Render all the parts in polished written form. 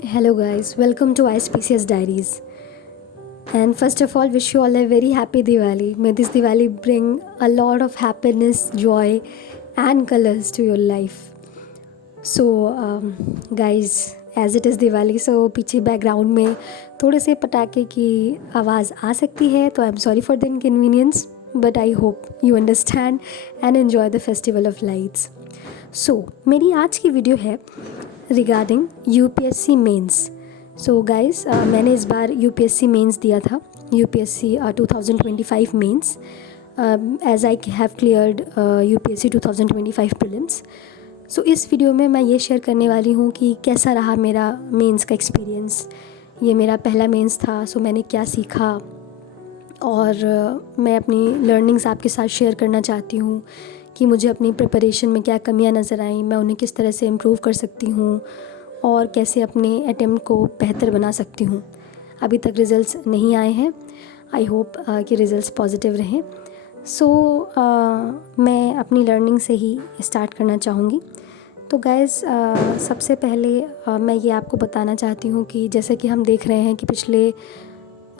Hello, guys. Welcome to ISPCS Diaries. And first of all, wish you all a very happy Diwali. May this Diwali bring a lot of happiness, joy, and colors to your life. So, guys, as it is Diwali, so पीछे background में थोड़े से पटाखे की आवाज़ आ सकती है, तो I am sorry for the inconvenience, but I hope you understand and enjoy the festival of lights. So मेरी आज की वीडियो है regarding UPSC mains. So guys, मैंने इस बार यूपीएससी मेंस दिया था, UPSC 2025 mains, as I have cleared UPSC 2025 prelims. So इस वीडियो में मैं ये शेयर करने वाली हूँ कि कैसा रहा मेरा मेंस का एक्सपीरियंस. ये मेरा पहला मेंस था, सो मैंने क्या सीखा और मैं अपनी लर्निंग्स आपके साथ शेयर करना चाहती हूँ कि मुझे अपनी प्रिपरेशन में क्या कमियां नज़र आईं, मैं उन्हें किस तरह से इम्प्रूव कर सकती हूँ और कैसे अपने अटेम्प्ट को बेहतर बना सकती हूँ. अभी तक रिज़ल्ट्स नहीं आए हैं. आई होप कि रिज़ल्ट्स पॉजिटिव रहें. सो मैं अपनी लर्निंग से ही स्टार्ट करना चाहूँगी. तो गाइज़, सबसे पहले मैं ये आपको बताना चाहती हूँ कि जैसे कि हम देख रहे हैं कि पिछले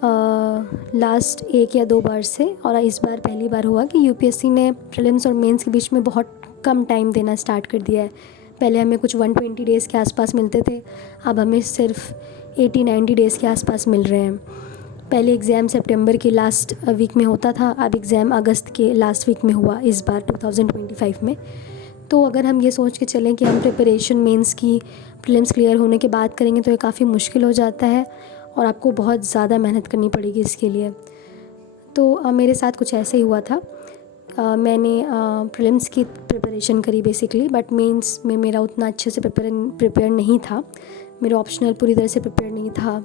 लास्ट 1 या 2 बार से और इस बार पहली बार हुआ कि यूपीएससी ने प्रीलिम्स और मेंस के बीच में बहुत कम टाइम देना स्टार्ट कर दिया है. पहले हमें कुछ 120 डेज़ के आसपास मिलते थे, अब हमें सिर्फ 80-90 डेज़ के आसपास मिल रहे हैं. पहले एग्ज़ाम सितंबर के लास्ट वीक में होता था, अब एग्ज़ाम अगस्त के लास्ट वीक में हुआ इस बार 2025 में. तो अगर हम ये सोच के चलें कि हम प्रिपरेशन मेंस की प्रीलिम्स क्लियर होने के बाद करेंगे तो ये काफ़ी मुश्किल हो जाता है और आपको बहुत ज़्यादा मेहनत करनी पड़ेगी इसके लिए. तो मेरे साथ कुछ ऐसे ही हुआ था. मैंने प्रीलिम्स की प्रिपरेशन करी बेसिकली, बट मेंस में मेरा उतना अच्छे से प्रिपेयर नहीं था. मेरा ऑप्शनल पूरी तरह से प्रिपेयर नहीं था.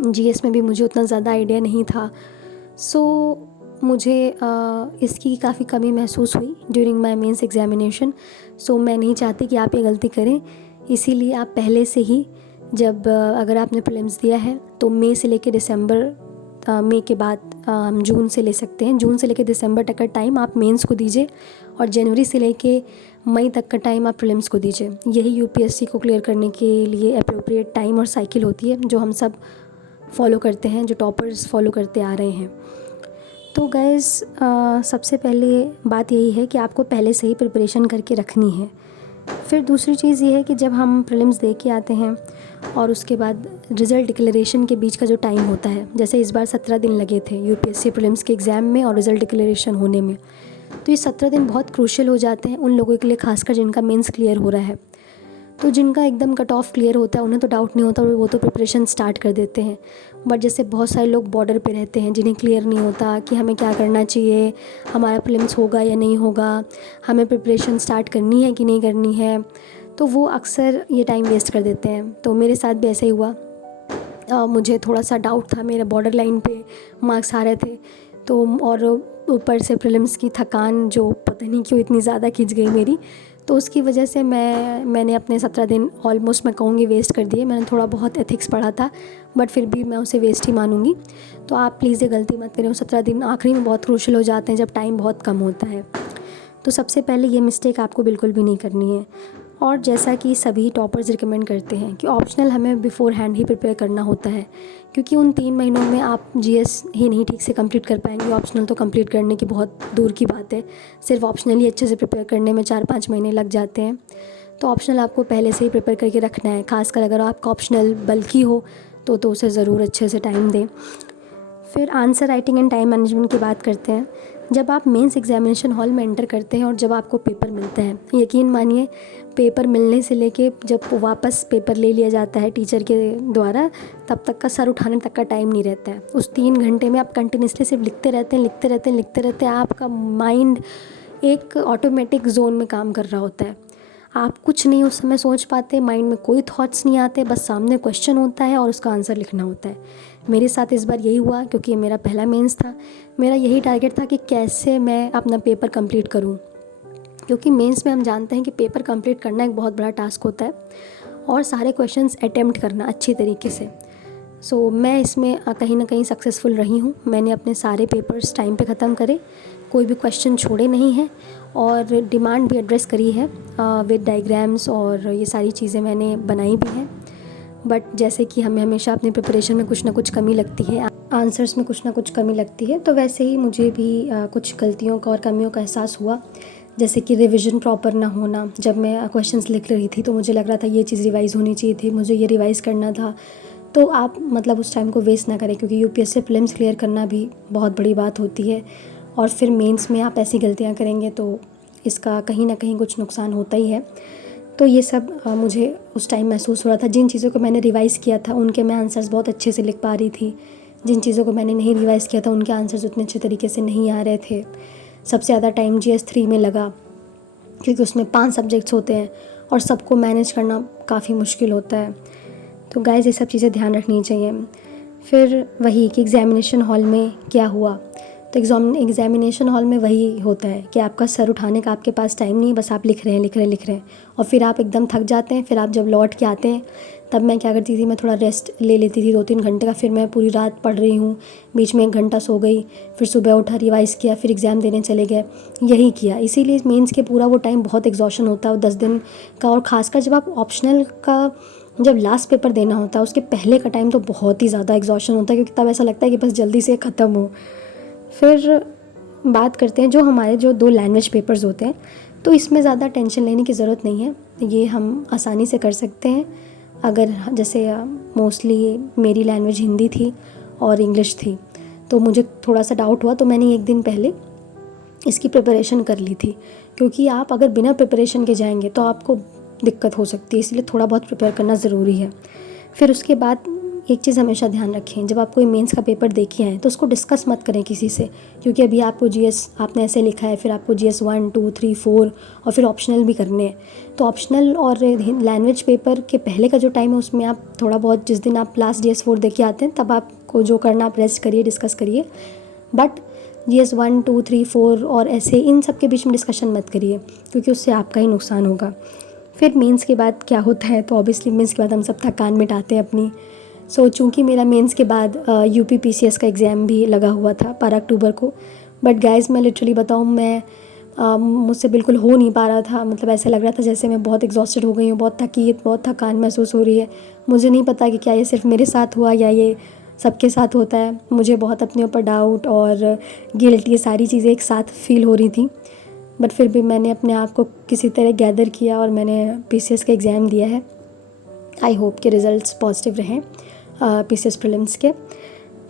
जीएस में भी मुझे उतना ज़्यादा आइडिया नहीं था. सो मुझे इसकी काफ़ी कमी महसूस हुई ड्यूरिंग माय मेंस एग्जामिनेशन. सो मैं नहीं चाहती कि आप ये गलती करें, इसीलिए आप पहले से ही जब अगर आपने प्रीलिम्स दिया है तो मई से लेकर दिसंबर, मई के बाद हम जून से ले सकते हैं, जून से लेकर दिसंबर तक का टाइम आप मेंस को दीजिए और जनवरी से लेके मई तक का टाइम आप प्रीलिम्स को दीजिए. यही यूपीएससी को क्लियर करने के लिए अप्रोप्रिएट टाइम और साइकिल होती है जो हम सब फॉलो करते हैं, जो टॉपर्स फॉलो करते आ रहे हैं. तो गाइज़, सबसे पहले बात यही है कि आपको पहले से ही प्रिपरेशन करके रखनी है. फिर दूसरी चीज़ ये है कि जब हम प्रीलिम्स दे के आते हैं और उसके बाद रिज़ल्ट डिक्लेरेशन के बीच का जो टाइम होता है, जैसे इस बार 17 दिन लगे थे यूपीएससी प्रीलिम्स के एग्ज़ाम में और रिज़ल्ट डिक्लेरेशन होने में, तो ये 17 दिन बहुत क्रूशियल हो जाते हैं उन लोगों के लिए, खासकर जिनका मेंस क्लियर हो रहा है. तो जिनका एकदम कट ऑफ क्लियर होता है उन्हें तो डाउट नहीं होता, वो तो प्रिपरेशन स्टार्ट कर देते हैं. बट जैसे बहुत सारे लोग बॉर्डर पे रहते हैं जिन्हें क्लियर नहीं होता कि हमें क्या करना चाहिए, हमारा प्रीलिम्स होगा या नहीं होगा, हमें प्रिपरेशन स्टार्ट करनी है कि नहीं करनी है, तो वो अक्सर ये टाइम वेस्ट कर देते हैं. तो मेरे साथ भी ऐसे ही हुआ. मुझे थोड़ा सा डाउट था, मेरे बॉर्डर लाइन पे मार्क्स आ रहे थे, तो और ऊपर से प्रीलिम्स की थकान जो पता नहीं क्यों इतनी ज़्यादा खिंच गई मेरी, तो उसकी वजह से मैंने अपने 17 दिन ऑलमोस्ट मैं कहूँगी वेस्ट कर दिए. मैंने थोड़ा बहुत एथिक्स पढ़ा था, बट फिर भी मैं उसे वेस्ट ही मानूंगी. तो आप प्लीज़ ये गलती मत करें. 17 दिन आखिरी में बहुत क्रूशियल हो जाते हैं जब टाइम बहुत कम होता है. तो सबसे पहले ये मिस्टेक आपको बिल्कुल भी नहीं करनी है. और जैसा कि सभी टॉपर्स रिकमेंड करते हैं कि ऑप्शनल हमें बिफोर हैंड ही प्रिपेयर करना होता है, क्योंकि उन 3 महीनों में आप जीएस ही नहीं ठीक से कंप्लीट कर पाएंगे. ऑप्शनल तो कंप्लीट करने की बहुत दूर की बात है, सिर्फ ऑप्शनल ही अच्छे से प्रिपेयर करने में 4-5 महीने लग जाते हैं. तो ऑप्शनल आपको पहले से ही प्रिपेयर करके रखना है, खासकर अगर आपका ऑप्शनल बल्कि हो तो उसे ज़रूर अच्छे से टाइम दें. फिर answer writing and time management की बात करते हैं. जब आप मेंस एग्जामिनेशन हॉल में एंटर करते हैं और जब आपको पेपर मिलता है, यकीन मानिए पेपर मिलने से लेके जब वापस पेपर ले लिया जाता है टीचर के द्वारा, तब तक का सर उठाने तक का टाइम नहीं रहता है. उस 3 घंटे में आप कंटिन्यूसली सिर्फ लिखते रहते हैं. आपका माइंड एक ऑटोमेटिक जोन में काम कर रहा होता है. आप कुछ नहीं उस समय सोच पाते, माइंड में कोई थॉट्स नहीं आते, बस सामने क्वेश्चन होता है और उसका आंसर लिखना होता है. मेरे साथ इस बार यही हुआ, क्योंकि ये मेरा पहला मेंस था. मेरा यही टारगेट था कि कैसे मैं अपना पेपर कंप्लीट करूं, क्योंकि मेंस में हम जानते हैं कि पेपर कंप्लीट करना एक बहुत बड़ा टास्क होता है और सारे क्वेश्चंस अटेम्प्ट करना अच्छी तरीके से. सो मैं इसमें कहीं ना कहीं सक्सेसफुल रही हूँ. मैंने अपने सारे पेपर्स टाइम पे ख़त्म करे, कोई भी क्वेश्चन छोड़े नहीं हैं और डिमांड भी एड्रेस करी है विद डायग्राम्स, और ये सारी चीज़ें मैंने बनाई भी हैं. बट जैसे कि हमें हमेशा अपनी प्रिपरेशन में कुछ ना कुछ कमी लगती है, आंसर्स में कुछ ना कुछ कमी लगती है, तो वैसे ही मुझे भी कुछ गलतियों का और कमियों का एहसास हुआ। जैसे कि रिवीजन प्रॉपर ना होना, जब मैं क्वेश्चंस लिख रही थी तो मुझे लग रहा था ये चीज़ रिवाइज़ होनी चाहिए थी, मुझे ये रिवाइज़ करना था। तो आप मतलब उस टाइम को वेस्ट ना करें, क्योंकि यूपीएससी प्रीलिम्स क्लियर करना भी बहुत बड़ी बात होती है, और फिर मेंस में आप ऐसी गलतियाँ करेंगे तो इसका कहीं ना कहीं कुछ नुकसान होता ही है। तो ये सब मुझे उस टाइम महसूस हो रहा था। जिन चीज़ों को मैंने रिवाइज़ किया था उनके मैं आंसर्स बहुत अच्छे से लिख पा रही थी, जिन चीज़ों को मैंने नहीं रिवाइज़ किया था उनके आंसर्स उतने अच्छे तरीके से नहीं आ रहे थे। सबसे ज़्यादा टाइम जीएस 3 में लगा, क्योंकि उसमें 5 सब्जेक्ट्स होते हैं और सबको मैनेज करना काफ़ी मुश्किल होता है। तो गाइस ये सब चीज़ें ध्यान रखनी चाहिए। फिर वही कि एग्ज़ामिनेशन हॉल में क्या हुआ, तो एग्ज़ामिनेशन हॉल में वही होता है कि आपका सर उठाने का आपके पास टाइम नहीं है, बस आप लिख रहे हैं और फिर आप एकदम थक जाते हैं। फिर आप जब लौट के आते हैं तब मैं क्या करती थी, मैं थोड़ा रेस्ट ले लेती थी 2-3 घंटे का। फिर मैं पूरी रात पढ़ रही हूँ, बीच में 1 घंटा सो गई, फिर सुबह उठा रिवाइज़ किया, फिर एग्ज़ाम देने चले गए, यही किया। इसीलिए मेंस के पूरा वो टाइम बहुत एग्जॉशन होता है, वो 10 दिन का। और ख़ासकर जब आप ऑप्शनल का जब लास्ट पेपर देना होता है उसके पहले का टाइम तो बहुत ही ज़्यादा एग्जॉशन होता है, क्योंकि तब ऐसा लगता है कि बस जल्दी से ख़त्म हो। फिर बात करते हैं जो हमारे जो 2 लैंग्वेज पेपर्स होते हैं, तो इसमें ज़्यादा टेंशन लेने की ज़रूरत नहीं है, ये हम आसानी से कर सकते हैं। अगर जैसे मोस्टली मेरी लैंग्वेज हिंदी थी और इंग्लिश थी, तो मुझे थोड़ा सा डाउट हुआ, तो मैंने 1 दिन पहले इसकी प्रिपरेशन कर ली थी, क्योंकि आप अगर बिना प्रिपरेशन के जाएंगे तो आपको दिक्कत हो सकती है, इसलिए थोड़ा बहुत प्रिपेयर करना ज़रूरी है। फिर उसके बाद एक चीज़ हमेशा ध्यान रखें, जब आप कोई मेंस का पेपर देख के आएँ तो उसको डिस्कस मत करें किसी से, क्योंकि अभी आपको जीएस आपने ऐसे लिखा है, फिर आपको जीएस 1, 2, 3, 4 और फिर ऑप्शनल भी करने हैं। तो ऑप्शनल और लैंग्वेज पेपर के पहले का जो टाइम है उसमें आप थोड़ा बहुत, जिस दिन आप लास्ट जीएस 4 दे के आते हैं तब आपको जो करना आप रेस्ट करिए, डिस्कस करिए। बट जीएस 1, 2, 3, 4 और ऐसे इन सब के बीच में डिस्कशन मत करिए, क्योंकि उससे आपका ही नुकसान होगा। फिर मेंस के बाद क्या होता है, तो ऑब्वियसली मेंस के बाद हम सब थकान मिटाते हैं अपनी। चूँकि मेरा मेंस के बाद यूपी पीसीएस का एग्ज़ाम भी लगा हुआ था 12 अक्टूबर को। बट गाइस मैं लिटरली बताऊँ, मैं मुझसे बिल्कुल हो नहीं पा रहा था। मतलब ऐसा लग रहा था जैसे मैं बहुत एग्जॉस्टेड हो गई हूँ, बहुत थकान महसूस हो रही है। मुझे नहीं पता कि क्या ये सिर्फ मेरे साथ हुआ या ये सबके साथ होता है। मुझे बहुत अपने ऊपर डाउट और गिल्ट, ये सारी चीज़ें एक साथ फील हो रही थी। बट फिर भी मैंने अपने आप को किसी तरह गैदर किया और मैंने पीसीएस का एग्ज़ाम दिया है। आई होप के रिज़ल्ट्स पॉजिटिव रहें पीसीएस प्रीलिम्स के।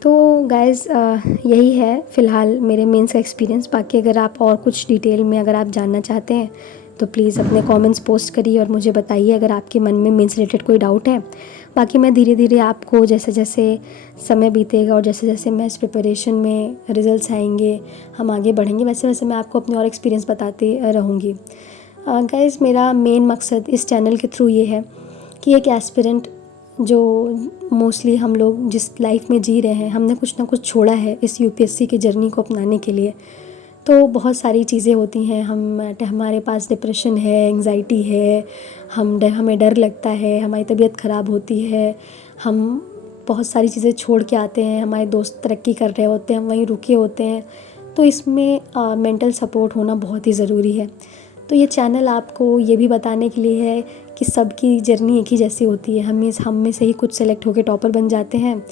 तो गाइज़ यही है फ़िलहाल मेरे मेंस का एक्सपीरियंस। बाकी अगर आप और कुछ डिटेल में अगर आप जानना चाहते हैं तो प्लीज़ अपने कमेंट्स पोस्ट करिए और मुझे बताइए अगर आपके मन में मेंस रिलेटेड कोई डाउट है। बाकी मैं धीरे धीरे आपको जैसे जैसे समय बीतेगा और जैसे जैसे मैं इस प्रिपरेशन में रिज़ल्ट्स आएंगे, हम आगे बढ़ेंगे, वैसे वैसे मैं आपको अपने और एक्सपीरियंस बताती रहूँगी। गाइज़ मेरा मेन मकसद इस चैनल के थ्रू ये है कि एक एस्पिरेंट जो मोस्टली हम लोग जिस लाइफ में जी रहे हैं, हमने कुछ ना कुछ छोड़ा है इस यूपीएससी की जर्नी को अपनाने के लिए। तो बहुत सारी चीज़ें होती हैं, हमारे पास डिप्रेशन है, एंजाइटी है, हमें डर लगता है, हमारी तबीयत ख़राब होती है, हम बहुत सारी चीज़ें छोड़ के आते हैं, हमारे दोस्त तरक्की कर रहे होते हैं, हम वहीं रुके होते हैं। तो इसमें मेंटल सपोर्ट होना बहुत ही ज़रूरी है। तो ये चैनल आपको ये भी बताने के लिए है कि सबकी जर्नी एक ही जैसी होती है। हम में से ही कुछ सेलेक्ट होकर टॉपर बन जाते हैं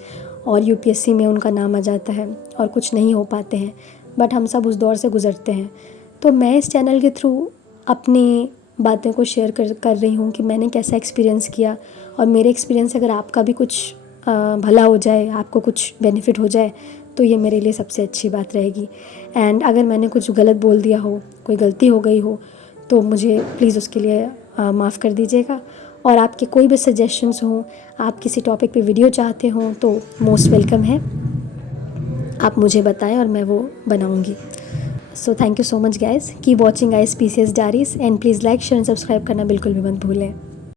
और यूपीएससी में उनका नाम आ जाता है और कुछ नहीं हो पाते हैं, बट हम सब उस दौर से गुज़रते हैं। तो मैं इस चैनल के थ्रू अपनी बातें को शेयर कर रही हूँ कि मैंने कैसा एक्सपीरियंस किया, और मेरे एक्सपीरियंस अगर आपका भी कुछ भला हो जाए, आपको कुछ बेनिफिट हो जाए, तो ये मेरे लिए सबसे अच्छी बात रहेगी। एंड अगर मैंने कुछ गलत बोल दिया हो, कोई गलती हो गई हो, तो मुझे प्लीज़ उसके लिए माफ़ कर दीजिएगा। और आपके कोई भी सजेशंस हों, आप किसी टॉपिक पे वीडियो चाहते हों, तो मोस्ट वेलकम है, आप मुझे बताएं और मैं वो बनाऊंगी। So thank you so much guys, keep watching IAS PCS diaries and please like share and subscribe करना बिल्कुल भी मत भूलें।